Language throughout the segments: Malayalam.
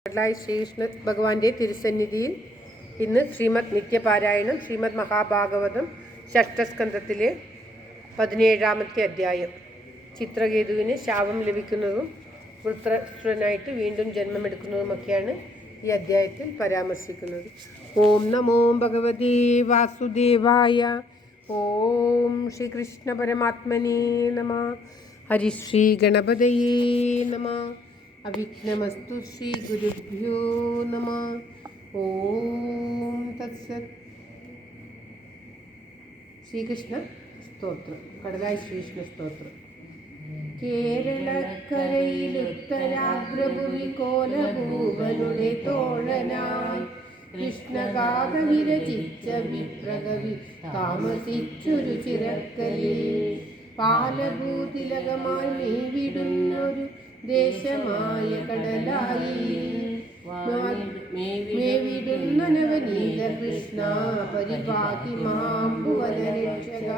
ശ്രീകൃഷ്ണ ഭഗവാന്റെ തിരുസന്നിധിയിൽ ഇന്ന് ശ്രീമദ് നിത്യപാരായണം ശ്രീമദ് മഹാഭാഗവതം ഷഷ്ഠസ്കന്ധത്തിലെ 17-ാമത്തെ അധ്യായം. ചിത്രകേതുവിന് ശാപം ലഭിക്കുന്നതും വൃത്രനായിട്ട് വീണ്ടും ജന്മമെടുക്കുന്നതുമൊക്കെയാണ് ഈ അധ്യായത്തിൽ പരാമർശിക്കുന്നത്. ഓം നമോ ഭഗവതേ വാസുദേവായ. ഓം ശ്രീകൃഷ്ണ പരമാത്മനേ നമഃ. ഹരിശ്രീ ഗണപതയേ നമഃ. അവിഘ്നമസ്തു ശ്രീ ഗുരുഭ്യോ നമഃ. ഓം തത്സത്. ശ്രീകൃഷ്ണ സ്തോത്രം. കടലായി ശ്രീകൃഷ്ണ സ്തോത്രം. കേരളക്കരയിൽ ഉത്തരാഗ്രഭൂമി കോലഭൂവനുടെ തോഴനായി കൃഷ്ണഗാഥ വിരചിച്ച വിപ്രകവി താമസിച്ചൊരു ചിറക്കലിൽ പാലഭൂതിലകമായി മേവിടുന്നൊരു ദേശമായ കടലായി മേവിടുന്ന നവനീത കൃഷ്ണ പരിപാതി മാം ഭുവനരക്ഷക.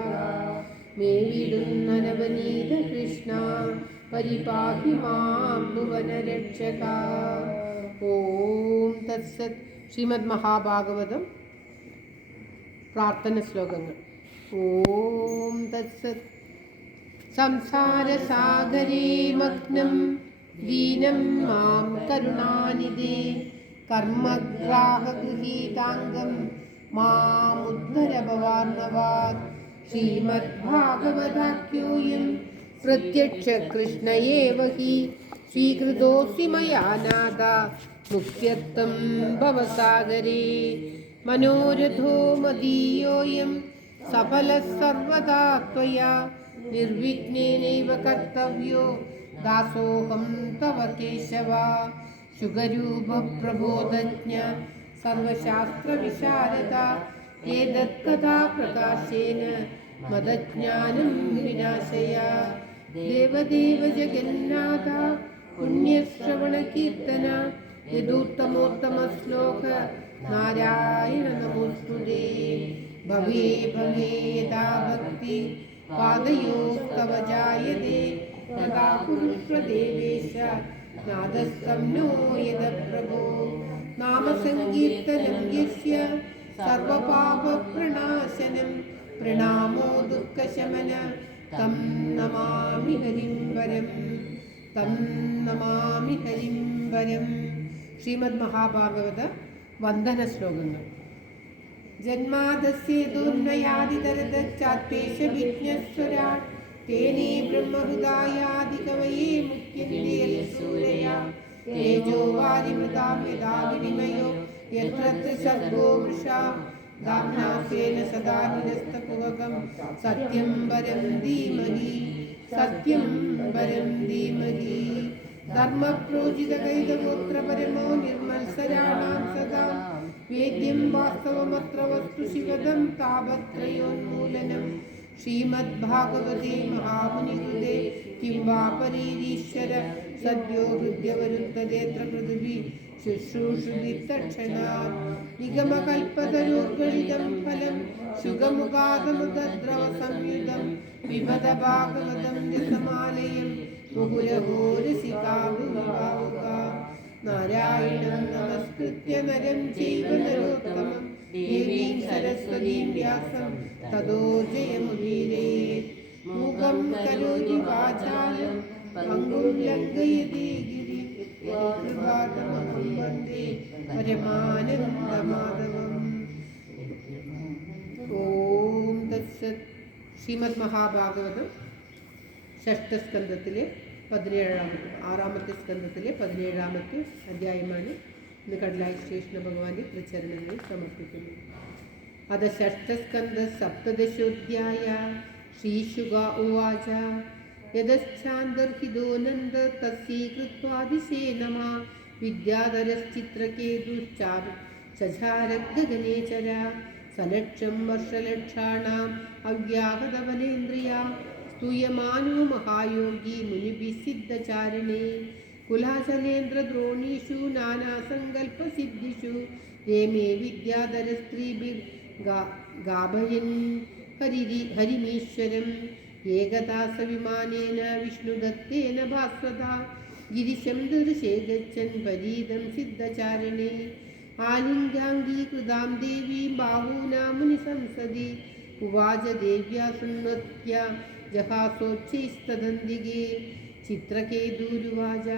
മേവിടുന്ന നവനീത കൃഷ്ണ പരിപാതി മാം ഭുവനരക്ഷക. ഓം തത്സത്. ശ്രീമദ് മഹാഭാഗവതം പ്രാർത്ഥന ശ്ലോകങ്ങൾ. ഓം തത്സത്. സംസാരസാഗരേ മഗ്നം ദീനം മാം കരുണാനിധേ കർമ്മഗ്രാഹഗൃഹീതാംഗം മാമുദ്ധരഭവാർണവാത്. ശ്രീമദ്ഭാഗവതാഖ്യോയം പ്രത്യക്ഷ കൃഷ്ണ ഏവ ഹി സ്വീകൃതോऽസ്തി മയാ നാഥ മുക്ത്യത്വം ഭവസാഗരേ. മനോരഥോ മദീയോऽയം സഫലഃ സർവദാ ത്വയാ നിർവിഘ്നേനൈവ കർത്തവ്യോ ദാസോഹം തവ കേശവ. ശുഗരൂപ പ്രബോധജ്ഞ സർവശാസ്ത്രവിശാരദ ഏതത്കഥാ പ്രകാശേന മദജ്ഞാനം വിനാശയ. ദേവദേവ ജഗന്നാഥ പുണ്യശ്രവണകീർത്തന യദൂത്തമോത്തമ ശ്ലോക നാരായണ നമോസ്തുതേ. ഭവേ ഭവേ യഥാ ഭക്തി പാദയോസ്തവ ജായതേ തഥാ കുരുഷ്വ ദേവേശ നാദസ്സം നോ യദ പ്രഭോ. നാമസങ്കീർത്തനം യസ്യ സർവപാപപ്രണാശനം പ്രണാമോ ദുഃഖശമന തം നമാമി ഹരിം വരം. തം നമാമി ഹരിം വരം. ശ്രീമദ് മഹാഭാഗവത വന്ദന ശ്ലോകങ്ങൾ. ജന്മാദസ്യേതോന്മയാദിതരതശ്ചാത്പേശ വിജ്ഞസ്വരാട് തേനേ ബ്രഹ്മഹൃദായാദികവയേ മുഖ്യന്തേ സൂരയാ. തേജോ വാരിമൃതാം യഥാ വിനിമയോ യത്ര സർഗോ വൃഷാ ധാമ്നാസ്വേന സദാ നിരസ്തകുഹകം സത്യം വരം ധീമഹി. സത്യം വരം ധീമഹി. ധർമ്മപ്രോജിതകൈതഗോത്ര പരമോ നിർമത്സരാണാം സദാ വേദ്യം വാസ്തവമത്ര വസ്തു ശിവദം താപത്രയോന്മൂലനം. ശ്രീമദ്ഭാഗവതേ മഹാമുനികൃതേ കിം വാ പരീരീശ്വര സദ്യോ ഹൃദ്യവരുത്തദേത്ര പൃഥിവി ശുശ്രൂഷുതി തക്ഷണാത്. നിഗമകൽപ്പതരോർഗളിതം ഫലം ശുഗമുഖാഗമുദ്രവ സംയുതം പിബത ഭാഗവതം രസമാലയം മുകുരഹോ രസികാ ഭുവിഭാവുക. നാരായണം നമസ്കൃത്യ നരം ചൈവ നരോത്തമം ദേവീം സരസ്വതീം വ്യാസം തതോ ജയമുദീരയേത്. മൂകം കരോതി വാചാലം പങ്കും ലംഘയതി ഗിരിം യത്കൃപാതമഹം വന്ദേ പരമാനന്ദമാധവം. ഓം തത്സത്. ശ്രീമദ് മഹാഭാഗവതം ഷഷ്ഠസ്കന്ധത്തിലെ 6-ാമത്തെ സ്കന്ധത്തിലെ 17-ാമത്തെ അധ്യായമാണ് ഇന്ന് കടലായി ശ്രീകൃഷ്ണ ഭഗവാന്റെ തൃച്ചരണങ്ങളിൽ സമർപ്പിക്കുന്നത്. അത ഷഷ്ഠസ്കന്ധ സപ്തദശോധ്യായ. ശ്രീശുക ഉവാച യദശ്ചാന്തർഹിതോ നന്ദ തസ്യീകൃത്വാദിശേ നമഃ വിദ്യാധരശ്ചിത്രകേതുശ്ചാചാരഗഗനേ ചര. സലക്ഷം വർഷലക്ഷാണാം അവ്യാഹതവനേന്ദ്രിയാ സ്തൂയമാനോ മഹായോഗി മുനിഭിः സിദ്ധചാരണേ. കുലാചലേന്ദ്രദ്രോണീഷു നാനാസങ്കൽപ്പസിദ്ധിഷു രേമേ വിദ്യാധരസ്ത്രീഭിർഗാഭയൻ ഹരിമീശ്വരം. ഏകദാസവിമാനേന വിഷ്ണുദത്തേന ഭാസ്വതാ गिरिशं दृशे गच्छन् परीदं सिद्धचारिणे आलिङ्ग्याङ्गीकृतां देवीं बाहूना मुनिसंसदि उवाच देव्या शृण्वत्या जहासोच्चैस्तदन्दिगे चित्रकेतुरुवाच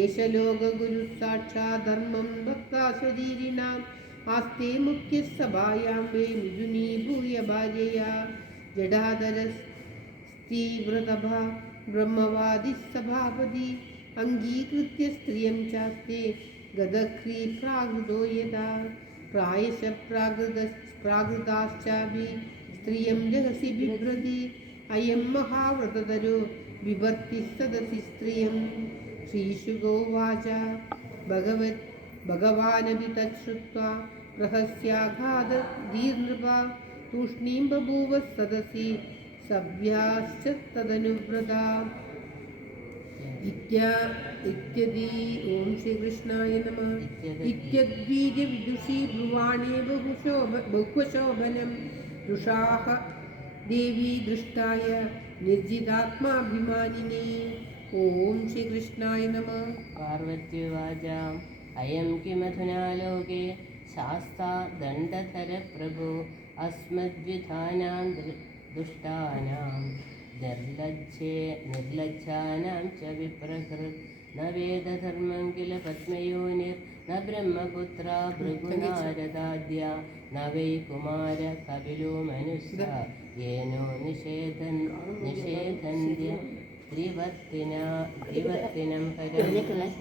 एष लोकगुरुः साक्षात् धर्मं भक्ता शरीरिणाम् आस्ते मुख्यः सभायां वे मिथुनी भूय भार्यया जडाधरस्तीव्रतभा ब्रह्मवादिः सभापति अङ्गीकृत्य स्त्रियं चास्ते गदह्री प्राकृतो यदा प्रायशः प्राकृताश्चापि स्त्रियं जगसि बिभ्रति अयं महाव्रतधरो बिभर्ति सदसि स्त्रियं श्रीशुकोवाच भगवानपि तच्छ्रुत्वा रहस्याघातधीर्नृपा तूष्णीं बभूव सदसि सभ्याश्च तदनुव्रता इत्यदि ओम श्रीकृष्णाय नमः इत्यद्बीज विदुषी ब्रुवाणे बहुशोभनं रुषाः देवी दृष्टाय निर्जितात्माभिमानिनी ओम श्रीकृष्णाय नमः पार्वत्युवाच अयं किमधुना लोके शास्ता दण्डधरप्रभो अस्मद्विधानां दुष्टानां निर्लज्जानां च विप्रकृत् न वेदधर्मं किल पद्मयोनिर्न ब्रह्मपुत्रा भृगुनारदाद्या न वै कुमार कपिलो मनुष्या येनो निषेधन्त्य त्रिवर्तिनं परं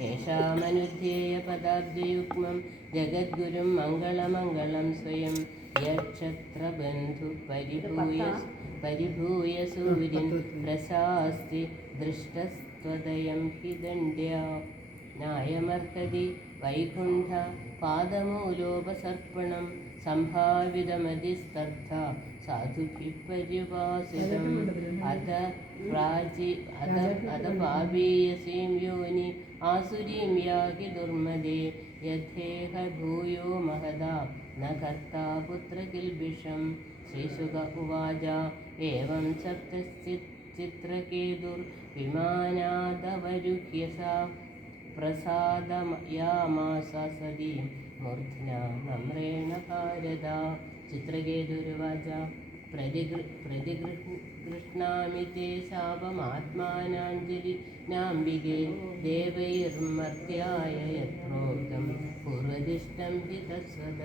येषामनुध्येयपदाब्जयुग्मं जगद्गुरुं मङ्गलमङ्गलं स्वयं यक्षत्रबन्धु परिभूय सूर्यं प्रशास्ति दृष्टस्त्वदयं हि दण्ड्या नायमर्हति वैकुण्ठ पादमूलोपसर्पणं सम्भावितमतिस्तर्था साधुभिः पर्युपासितम् अथ पापीयसीं योनि आसुरीं याहि दुर्मदे यथेह भूयो महदा न कर्ता पुत्रकिल्बिषं श्रीशुक उवाच एवं सप्तश्चित्रकेतुर्विमानादवरुह्यसा प्रसादयामास सदीं मूर्ध्ना नम्रेण भारदा चित्रकेतुरुवाच प्रतिगृह्णामि ते शापमात्मानाञ्जलिनाम्बिके देवैर्मर्त्याय यत्रोक्तं पूर्वदिष्टं हि तत्स्वद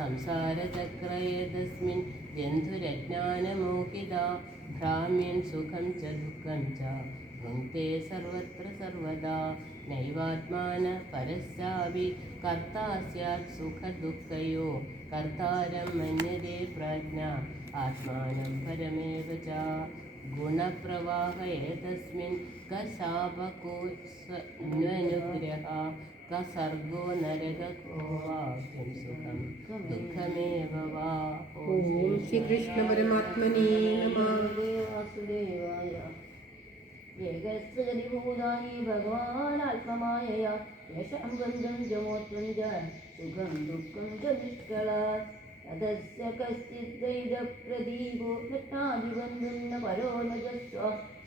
संसारचक्रयेतस्मिन् जन्धुरज्ञानमोहिता भ्राम्यन् सुखं च दुःखं च भुङ्क्ते सर्वत्र सर्वदा नैवात्मान परस्यापि कर्ता स्यात् सुखदुःखयो कर्तारं मन्यते प्राज्ञा आत्मानं परमेव च गुणप्रवाह एतस्मिन् क शापको स्वानुग्रहः क सर्गो नरको वा किं सुखं दुःखमेव वा ओम श्रीकृष्ण परमात्मने नमः वासुदेवाय वेगस्त्रिभूतानि भगवानात्ममायया येषां गन्धं च मोत्रं च सुखं दुःखं च निष्कळात् तदस्य कश्चिद्वैदप्रदीपो घटनादिबन्धुं न परो न च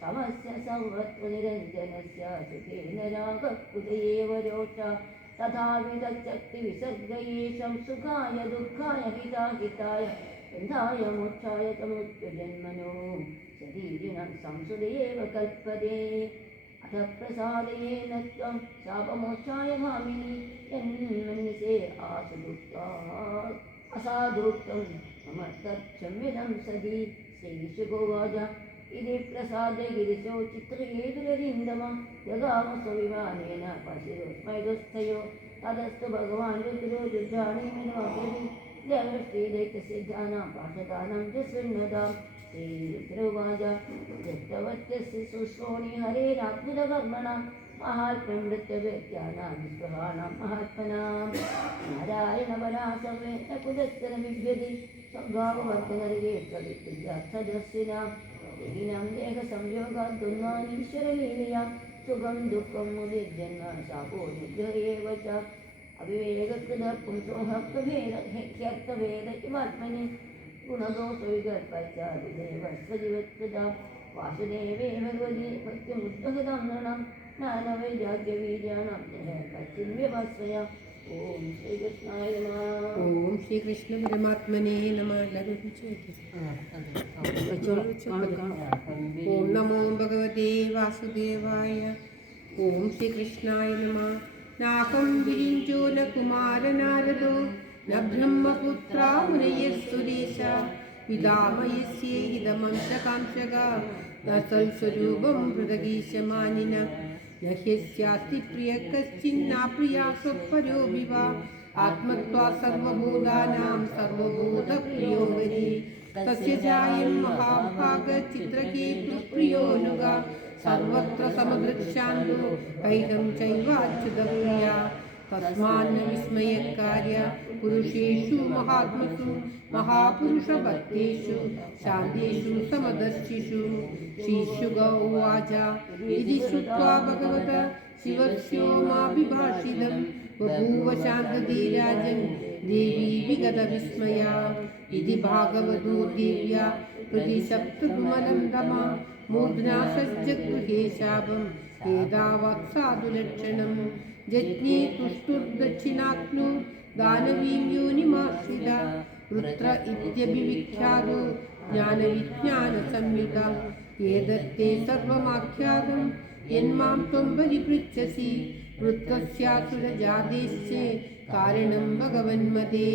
समस्य संवत्वनिरञ्जनस्य सुखेन रागः कुतयेव रोषा तथापि तच्चक्तिविसर्गयेषं सुखाय दुःखाय हिताय बन्धाय मोक्षाय च मृत्युजन्मनो शरीरिणं संसुदेव कल्पते अथ प्रसादेन त्वं शापमोक्षाय भामिनि यन्मन्यसे असाधुक्तं मम तत्क्षम्यदं सदि श्रीशुकोवाच इति प्रसादे गिरिशो चित्रकेतुररिन्दमा जगामस्वविमानेन पशिरोस्मैदुस्थयो ततस्तु भगवान् रुद्रो रुद्राणीमिनोऽग्रति देवश्रीदैत्यसिद्धानां पाठकानां च शृण्वतां श्रीरुद्रवाच दत्तवत्यस्य शुश्रोणि हरेरात्मजकर्मणां महात्म्यं नृत्यवेद्यानां विश्वहानां महात्मनां नारायणपरासवे न कुलच्चरमिभ्यति स्वभाववर्तनर्ये सदस्विनां देहिनां देहसंयोगात् दुर्वाणीश्वरलीलया सुखं दुःखं मुदिर्जन्म शापो निग्रह एव च अविवेककृतः पुंसोः प्रभेदह्यर्थभेद इवात्मनि गुणदोषविगर्पश्चादिदेवस्वजीवत्कृता वासुदेवे भगवती भक्तिमुद्भगतां नृणां ജ്ഞാനവൈരാഗ്യവീര്യാണം കച്ചിന്യവാശ്രയ. ഓം ശ്രീകൃഷ്ണായ നമഃ. ഓം ശ്രീകൃഷ്ണ പരമാത്മനേ നമ. എല്ലാവരും ഒരുമിച്ച് വെച്ചോളൂ. ഓം നമോ ഭഗവതേ വാസുദേവായ. ഓം ശ്രീകൃഷ്ണായ നമ. നാഹം വിരിഞ്ചോ ന കുമാരനാരദോ ന ബ്രഹ്മപുത്രാ മുനയഃ സുരേശ വിദാമയസ്യേഹിതമംശകാംശക ന തൽസ്വരൂപം ഹൃദഗീശമാനിന ന ഹ്യസ്യാസ്തി പ്രിയ കശ്ചിന്നാ പ്രിയാ സ്വപരോപി വാ ആത്മത്വാ സർവഭൂതാനാം സർവഭൂതപ്രിയോ ഹരി തസ്യ ജായം മഹാഭാഗ ചിത്രകേതു പ്രിയോനുഗ സർവത്ര സമദൃശാന്തോ ഐഹം ചൈവാച്യുതപ്രിയ തസ്മാന്ന വിസ്മയക്കാര്യ പുരുഷേഷു മഹാത്മസു മഹാപുരുഷഭക്തേഷു ശാന്തേഷു സമദർശിഷു. ശ്രീശുക ഉവാച ഇതി ശ്രുത്വാ ഭഗവത ശിവസ്യോമാഭിഭാഷിതം ബഭൂവ ശാന്തധീരാജൻ ദേവീ വിഗതവിസ്മയാ. ഇതി ഭാഗവതോ ദേവ്യാ പ്രതിശബ്ദമലം തമാ മൂർധ്നാ സജ്ജഗൃഹേ ശാപം ഏതാവത് സാധുലക്ഷണം. ജജ്ഞേ തുഷ്ടുർദക്ഷിണാഗ്നോ ദാനവീം യോനിമാശ്രിത വൃത്ര ഇത്യഭിവിഖ്യാതോ ജ്ഞാനവിജ്ഞാനസംയുത. ഏതത്തെ സർവമാഖ്യാതം യന്മാം ത്വം പരിപൃച്ഛസി വൃത്രസ്യാസുരജാതേശ്ചേ കാരണം ഭഗവന്മതേ.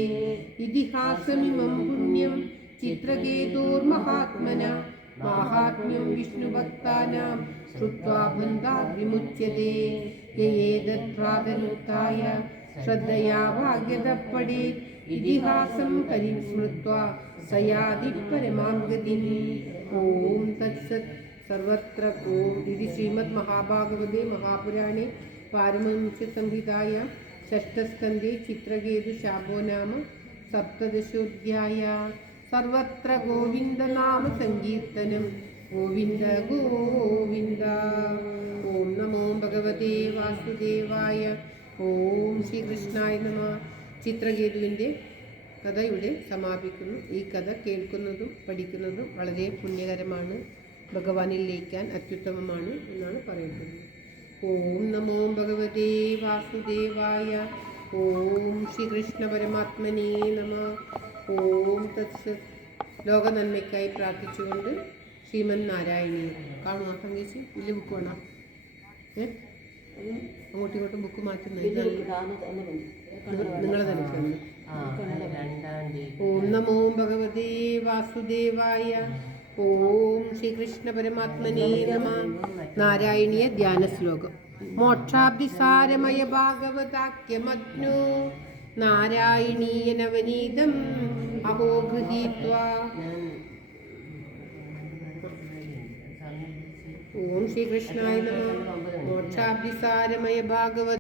ഇതിഹാസമിമം പുണ്യം ചിത്രകേതോർമഹാത്മന മാഹാത്മ്യം വിഷ്ണുഭക്താനാം ശ്രുത്വാ ബന്ധാത് വിമുച്യതേ. യേതദ്ഭ്രാതരുത്തായ ശ്രദ്ധയാ ഭാഗ്യത പഠേത് ഇതിഹാസം പരിസ്മൃത്വാ സയാതി പരമാം ഗതിം. ഓം തത്സത്. സർവത്ര ഓം. ഇത് ശ്രീമദ് മഹാഭാഗവതേ മഹാപുരാണേ പാരമഹംസ്യ സംഹിതായാം ഷഷ്ഠസ്കന്ധേ ചിത്രകേതു ശാപോ നാമ സപ്തദശോധ്യായ. സർവത്ര ഗോവിന്ദനാമ സങ്കീർത്തനം. ഗോവിന്ദ ഗോവിന്ദ. ഓം നമോ ഭഗവതേ വാസുദേവായ. ഓം ശ്രീകൃഷ്ണായ നമ. ചിത്രകേതുവിൻ്റെ കഥ ഇവിടെ സമാപിക്കുന്നു. ഈ കഥ കേൾക്കുന്നതും പഠിക്കുന്നതും വളരെ പുണ്യകരമാണ്, ഭഗവാനിൽ ലയിക്കാൻ അത്യുത്തമമാണ് എന്നാണ് പറയുന്നത്. ഓം നമോ ഭഗവതേ വാസുദേവായ. ഓം ശ്രീകൃഷ്ണ പരമാത്മനേ നമ. ഓം തത്സത്. ലോക നന്മയ്ക്കായി പ്രാർത്ഥിച്ചുകൊണ്ട് ശ്രീമൻ നാരായണീയം കാണുക. സംഗീച്ച് വലിയ ബുക്ക് വേണം. അങ്ങോട്ടും ഇങ്ങോട്ടും ബുക്ക് മാറ്റുന്നത് നിങ്ങളെ തന്നെ. ഓം നമോ ഭഗവതേ വാസുദേവായ. ഓം ശ്രീകൃഷ്ണ പരമാത്മനേ നമ. നാരായണീയ ധ്യാന ശ്ലോകം. മോക്ഷാബ്ദിസാരമയ ഭാഗവതാക്യമഗ്നോ നാരായണീയ നവനീതം അഹോ ഗൃഹീത്വാ. ഓം ശ്രീകൃഷ്ണായ നമഃ. മോക്ഷാബ്ദിസാരമയ ഭാഗവത